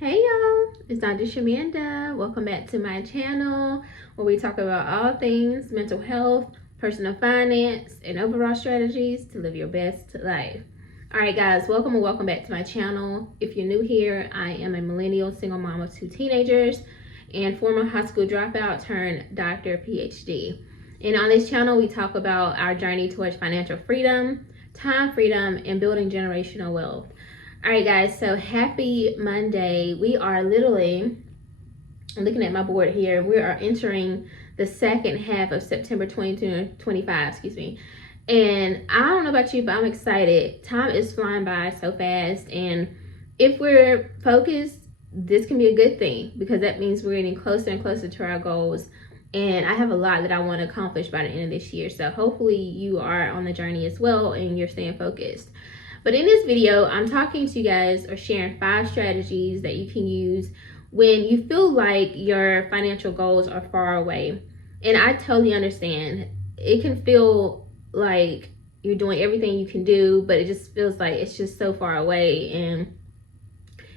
Hey y'all, it's Dr. Shamanda. Welcome back to my channel where we talk about all things mental health, personal finance, and overall strategies to live your best life. Alright guys, welcome and welcome back to my channel. If you're new here, I am a millennial single mom of 2 teenagers and former high school dropout turned doctor PhD. And on this channel, we talk about our journey towards financial freedom, time freedom, and building generational wealth. All right guys, so happy Monday. We are literally, I'm looking at my board here, we are entering the second half of September 2025, and I don't know about you, but I'm excited. Time is flying by so fast, and if we're focused, this can be a good thing because that means we're getting closer and closer to our goals. And I have a lot that I want to accomplish by the end of this year, so hopefully you are on the journey as well and you're staying focused. But in this video, I'm talking to you guys or sharing 5 strategies that you can use when you feel like your financial goals are far away. And I totally understand. It can feel like you're doing everything you can do, but it just feels like it's just so far away. And,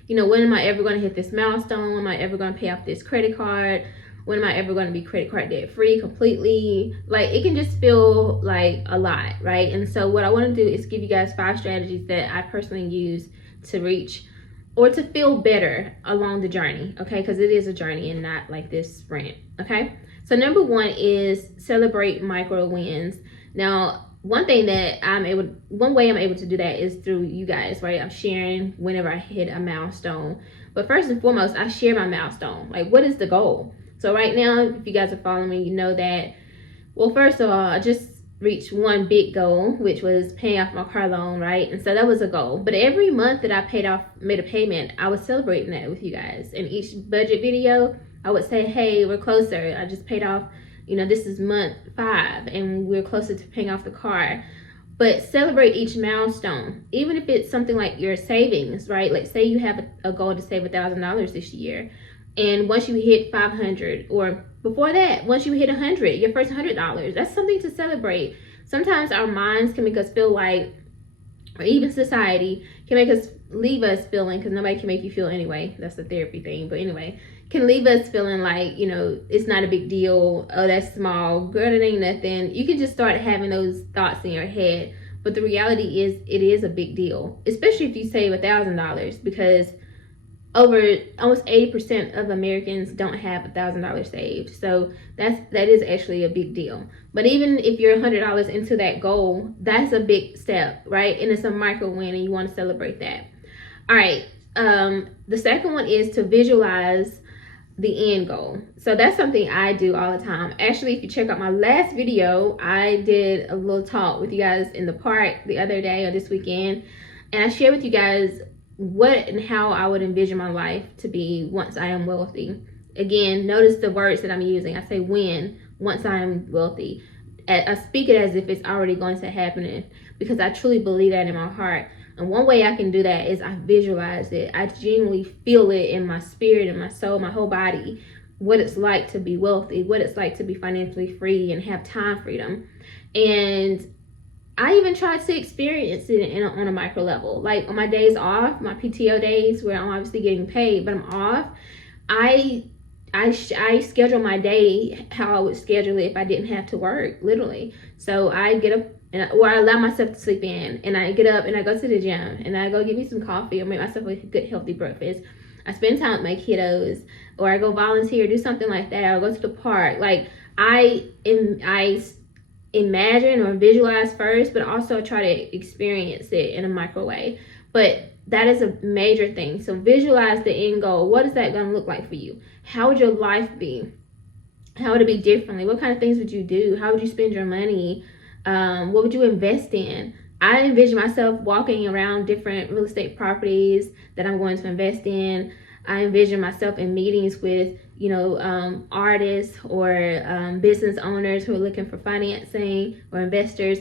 you know, when am I ever going to hit this milestone? When am I ever going to pay off this credit card? When am I ever going to be credit card debt free completely? Like, it can just feel like a lot, right? And so what I want to do is give you guys 5 strategies that I personally use to reach or to feel better along the journey, okay? Because it is a journey and not like this sprint, okay? So number 1 is celebrate micro wins. Now, one way I'm able to do that is through you guys, right? I'm sharing whenever I hit a milestone. But first and foremost, I share my milestone. Like, what is the goal? So right now, if you guys are following me, you know that, well, first of all, I just reached one big goal, which was paying off my car loan, right? And so that was a goal. But every month that I made a payment, I was celebrating that with you guys. In each budget video, I would say, hey, we're closer. I just paid off, you know, this is month 5 and we're closer to paying off the car. But celebrate each milestone, even if it's something like your savings, right? Like say you have a goal to save $1,000 this year. And once you hit 500, or before that, once you hit 100, your first $100, that's something to celebrate. Sometimes our minds can make us feel like, or even society can leave us feeling, because nobody can make you feel anyway. That's the therapy thing. But anyway, can leave us feeling like, you know, it's not a big deal. Oh, that's small. Girl, it ain't nothing. You can just start having those thoughts in your head. But the reality is, it is a big deal, especially if you save $1,000, because over almost 80% of Americans don't have $1,000 saved. So that is actually a big deal. But even if you're $100 into that goal, that's a big step, right? And it's a micro win and you want to celebrate that. All right. The second one is to visualize the end goal. So that's something I do all the time. Actually, if you check out my last video, I did a little talk with you guys in the park the other day or this weekend. And I shared with you guys what and how I would envision my life to be once I am wealthy. Again, notice the words that I'm using. I say once I am wealthy. I speak it as if it's already going to happen because I truly believe that in my heart. And one way I can do that is I visualize it. I genuinely feel it in my spirit and my soul, my whole body, what it's like to be wealthy, what it's like to be financially free and have time freedom. And I even try to experience it on a micro level. Like on my days off, my PTO days where I'm obviously getting paid, but I'm off, I schedule my day how I would schedule it if I didn't have to work, literally. So I get up or I allow myself to sleep in, and I get up and I go to the gym and I go get me some coffee or make myself a good healthy breakfast. I spend time with my kiddos, or I go volunteer, do something like that, or go to the park. Like I imagine or visualize first, but also try to experience it in a micro way. But that is a major thing. So visualize the end goal. What is that going to look like for you? How would your life be? How would it be differently? What kind of things would you do? How would you spend your money? What would you invest in? I envision myself walking around different real estate properties that I'm going to invest in. I envision myself in meetings with, you know, artists or business owners who are looking for financing or investors,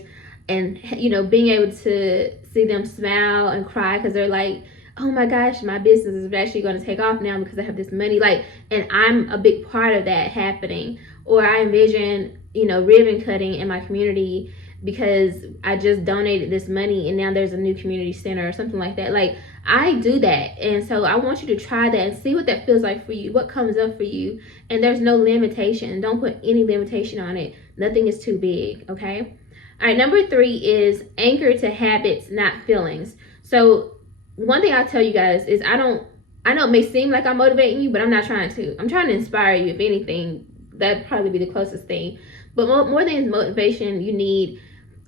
and, you know, being able to see them smile and cry because they're like, oh my gosh, my business is actually going to take off now because I have this money. Like, and I'm a big part of that happening. Or I envision, you know, ribbon cutting in my community because I just donated this money and now there's a new community center or something like that. Like, I do that. And so I want you to try that and see what that feels like for you, what comes up for you. And there's no limitation. Don't put any limitation on it. Nothing is too big, okay? All right, number 3 is anchor to habits, not feelings. So one thing I'll tell you guys is I know it may seem like I'm motivating you, but I'm not trying to. I'm trying to inspire you. If anything, that'd probably be the closest thing. But more than motivation, you need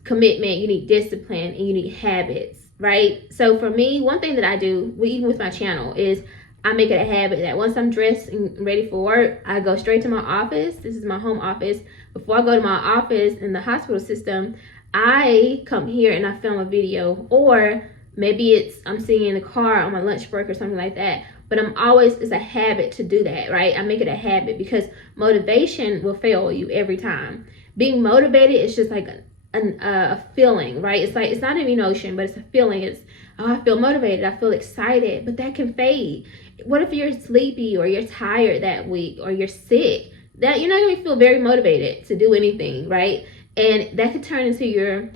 commitment, you need discipline, and you need habits, right? So for me, one thing that I do, even with my channel, is I make it a habit that once I'm dressed and ready for work, I go straight to my office. This is my home office. Before I go to my office in the hospital system, I come here and I film a video, or maybe I'm sitting in the car on my lunch break or something like that. But it's a habit to do that, right? I make it a habit because motivation will fail you every time. Being motivated is just like a feeling, right? It's like, it's not an emotion, but it's a feeling. It's, oh, I feel motivated, I feel excited, but that can fade. What if you're sleepy or you're tired that week or you're sick? That you're not going to feel very motivated to do anything, right? And that could turn into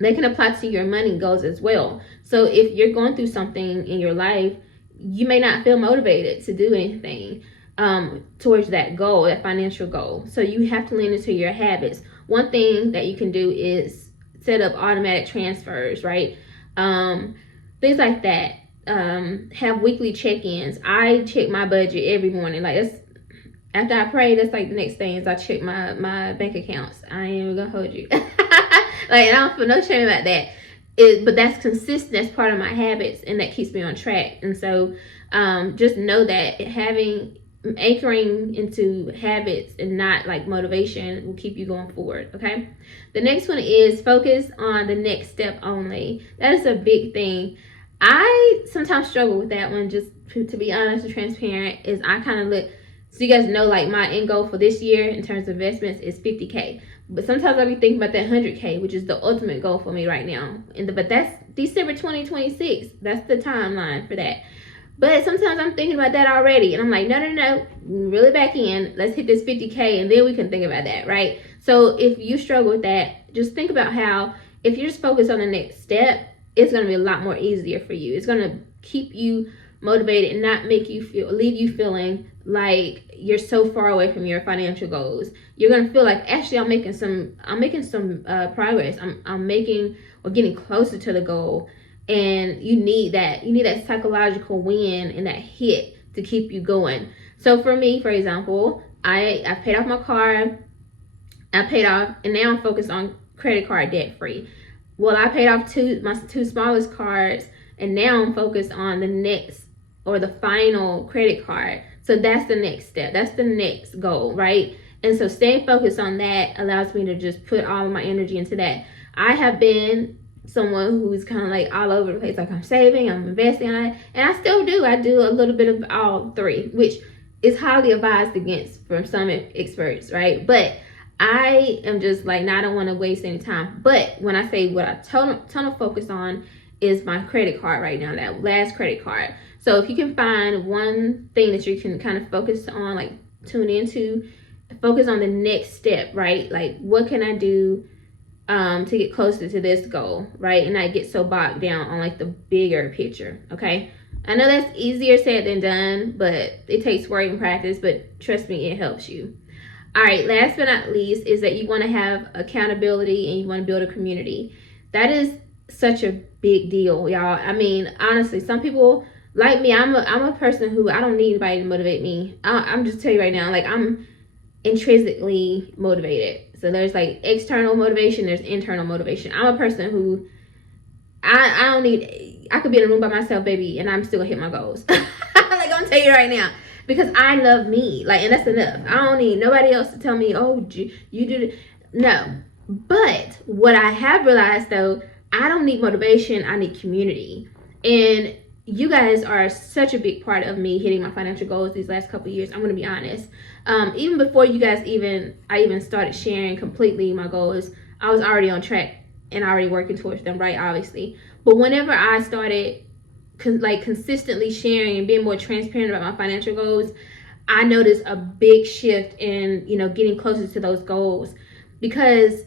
that can apply to your money goals as well. So if you're going through something in your life, you may not feel motivated to do anything towards that goal, that financial goal. So you have to lean into your habits. One thing that you can do is set up automatic transfers, right? Things like that. Have weekly check-ins. I check my budget every morning. Like, that's after I pray, that's like the next thing is I check my bank accounts. I ain't even gonna hold you. Like, and I don't feel no shame about that. But that's consistent. That's part of my habits, and that keeps me on track. And so just know that anchoring into habits and not like motivation will keep you going forward, okay? The next one is focus on the next step only. That is a big thing. I sometimes struggle with that one, just to be honest and transparent, is I kind of look, so you guys know, like, my end goal for this year in terms of investments is 50K. But sometimes I'll be thinking about that 100K, which is the ultimate goal for me right now. But that's December 2026. That's the timeline for that. But sometimes I'm thinking about that already. And I'm like, no. Reel it back in. Let's hit this 50K and then we can think about that, right? So if you struggle with that, just think about how if you just focus on the next step, it's going to be a lot more easier for you. It's going to keep you motivated and not make you leave you feeling like you're so far away from your financial goals. You're going to feel like, actually, I'm making some progress. I'm making or getting closer to the goal. And you need that psychological win and that hit to keep you going. So for me, for example, I paid off my car. I paid off, and now I'm focused on credit card debt free. Well, I paid off my two smallest cards, and now I'm focused on the next or the final credit card. So that's the next step. That's the next goal, right? And so staying focused on that allows me to just put all of my energy into that. I have been someone who's kind of like all over the place. Like, I'm saving, I'm investing on it, and I still do. I do a little bit of all three, which is highly advised against from some experts, right? But I am just like, no, I don't want to waste any time. But when I say what I tunnel focus on is my credit card right now, that last credit card. So if you can find one thing that you can kind of focus on, like tune into, focus on the next step, right? Like, what can I do to get closer to this goal, right? And not get so bogged down on like the bigger picture, okay? I know that's easier said than done, but it takes work and practice, but trust me, it helps you. All right, last but not least is that you want to have accountability and you want to build a community. That is such a big deal, y'all. I mean, honestly, some people like me, I'm a person who I don't need anybody to motivate me. I'm just telling you right now, like, I'm intrinsically motivated. So there's like external motivation, there's internal motivation. I'm a person who I don't need, I could be in a room by myself, baby, and I'm still gonna hit my goals. Like, I'm gonna tell you right now, because I love me, like, and that's enough. I don't need nobody else to tell me, oh, you did it. No. But what I have realized, though, I don't need motivation, I need community. And you guys are such a big part of me hitting my financial goals these last couple of years. I'm going to be honest. Even before you guys I started sharing completely my goals, I was already on track and already working towards them, right? Obviously. But whenever I started consistently sharing and being more transparent about my financial goals, I noticed a big shift in, getting closer to those goals. Because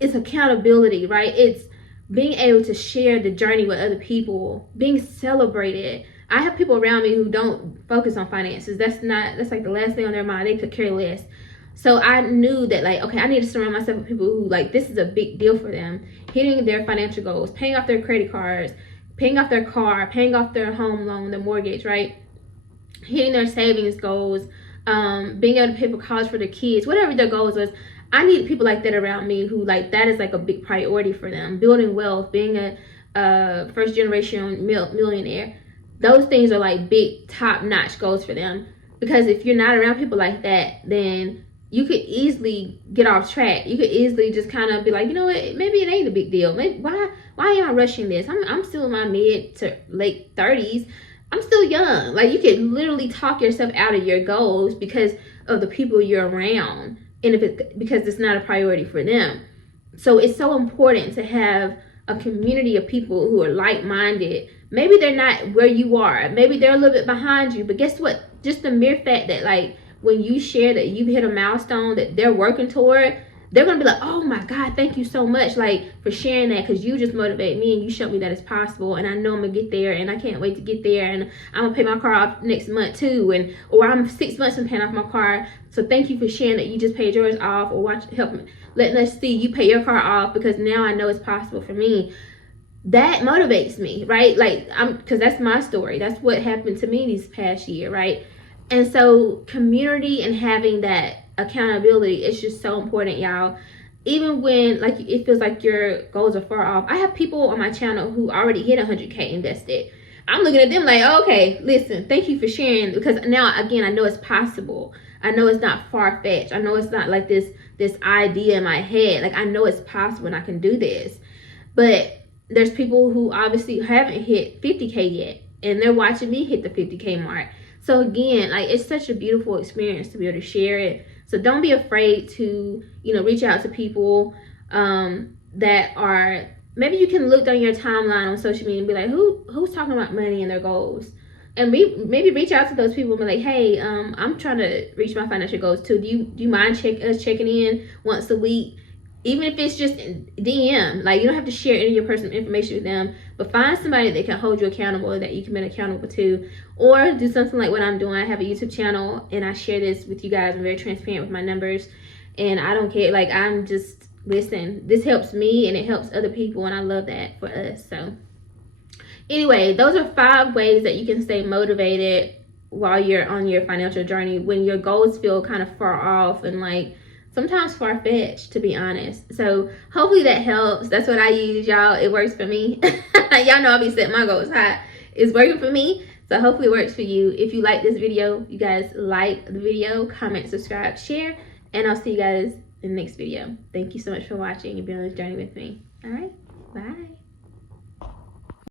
it's accountability, right? It's being able to share the journey with other people, being celebrated. I have people around me who don't focus on finances. That's like the last thing on their mind. They could care less. So I knew that, like, okay, I need to surround myself with people who, like, this is a big deal for them. Hitting their financial goals, paying off their credit cards, paying off their car, paying off their home loan, their mortgage, right? Hitting their savings goals, being able to pay for college for their kids, whatever their goals was. I need people like that around me who, like, that is like a big priority for them. Building wealth, being a first generation millionaire. Those things are like big top notch goals for them. Because if you're not around people like that, then you could easily get off track. You could easily just kind of be like, you know what, maybe it ain't a big deal. Maybe, why am I rushing this? I'm still in my mid to late 30s. I'm still young. Like, you could literally talk yourself out of your goals because of the people you're around, and because it's not a priority for them. So it's so important to have a community of people who are like-minded. Maybe they're not where you are. Maybe they're a little bit behind you. But guess what? Just the mere fact that, like, when you share that you've hit a milestone that they're working toward, they're going to be like, oh my God, thank you so much, like, for sharing that, because you just motivate me and you showed me that it's possible, and I know I'm going to get there, and I can't wait to get there, and I'm going to pay my car off next month too, or I'm 6 months from paying off my car, so thank you for sharing that you just paid yours off, or letting us see you pay your car off, because now I know it's possible for me. That motivates me, right? Like, because that's my story. That's what happened to me this past year, right? And so community and having that accountability is just so important, y'all. Even when, like, it feels like your goals are far off. I have people on my channel who already hit 100K invested. I'm looking at them like, okay, listen, thank you for sharing, because now, again, I know it's possible. I know it's not far-fetched. I know it's not like this idea in my head. Like, I know it's possible and I can do this. But there's people who obviously haven't hit 50K yet, and they're watching me hit the 50K mark. So again, like, it's such a beautiful experience to be able to share it. So don't be afraid to, reach out to people that are, maybe you can look down your timeline on social media and be like, who's talking about money and their goals? And maybe reach out to those people and be like, hey, I'm trying to reach my financial goals too. Do you mind us checking in once a week? Even if it's just DM, like, you don't have to share any of your personal information with them, but find somebody that can hold you accountable, that you can be accountable to, or do something like what I'm doing. I have a YouTube channel and I share this with you guys. I'm very transparent with my numbers, and I don't care. Like, I'm just, listen, this helps me and it helps other people, and I love that for us. So anyway, those are 5 ways that you can stay motivated while you're on your financial journey when your goals feel kind of far off and, like, sometimes far-fetched, to be honest. So hopefully that helps. That's what I use, y'all. It works for me. Y'all know I'll be setting my goals high. It's working for me, so hopefully it works for you. If you like this video, you guys like the video, comment, subscribe, share, and I'll see you guys in the next video. Thank you so much for watching and being on this journey with me. All right, bye.